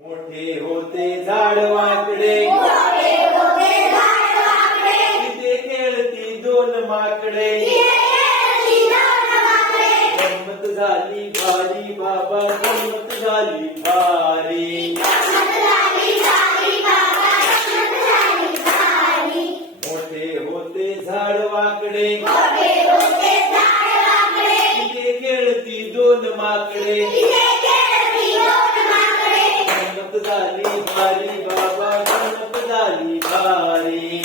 मोठे होते झाड वाकडे तिथे खेळती दोन माकडे गंमत झाली भारी बाबा गंमत झाली भारी मोठे होते झाड वाकडे तिथे खेळती दोन माकडे गंमत झाली भारी बाबा गंमत झाली भारी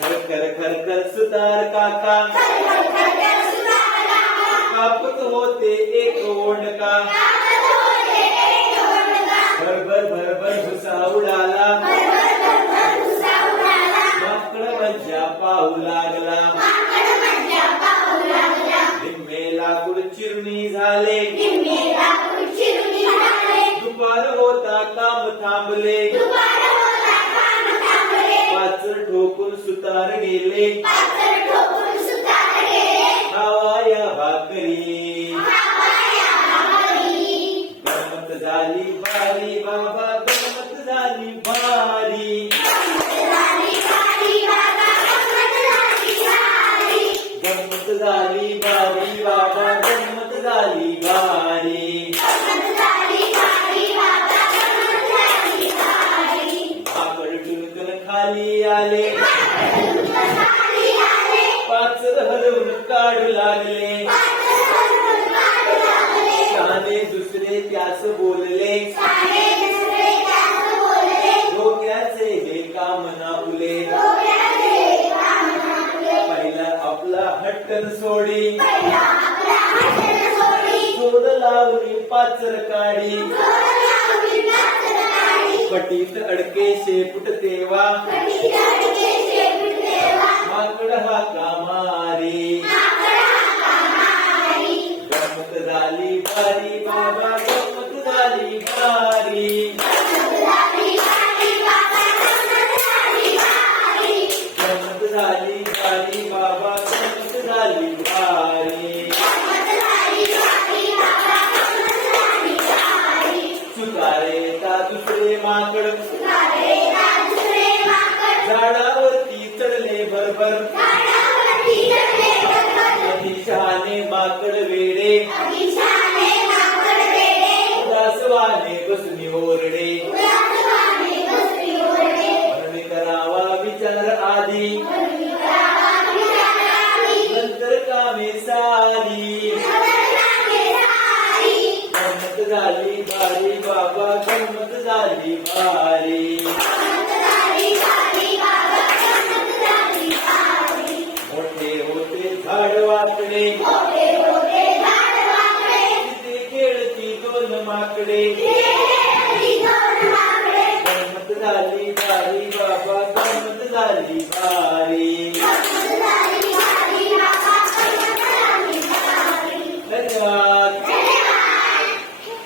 खरखर खरखर सुतार काका कापत होते एक ओंडका भरभर भरभर भुसा उडाला माकड मज्जा पाहू लागला निम्मे लाकूड चिरणी झाले दुपार होता काम थांबले पाचर ठोकून सुतार गेले खावाया भाकरी गंमत झाली भारी बाबा गंमत झाली भारी गंमत झाली भारी बाबा गंमत झाली भारी आकड टुनकन खाली आले पाचर हलवून काढू लागले शहाणे दुसरे त्यास बोलले डोक्याचे हे काम ना उले पहिला आपला हट्टन सोडी सोड लावली पाचर काढी पटीत अडके शेपूट तेव्हा माकड हाका मारी गंमत झाली भारी बाबा गंमत झाली भारी गंमत झाली भारी बाबा गंमत झाली भारी सुतारे का दुसरे माकड झाडावरती चढले भरभर अतिशहाणे माकड वेडे उदासवाने बसनी ओरडे म्हणून करावा विचार आधी नंतर कामे सारी गंमत झाली भारी बाबा गंमत झाली भारी मोठे होते झाड वाकडे तिथे खेळती दोन माकडे गंमत झाली भारी बाबा गंमत झाली भारी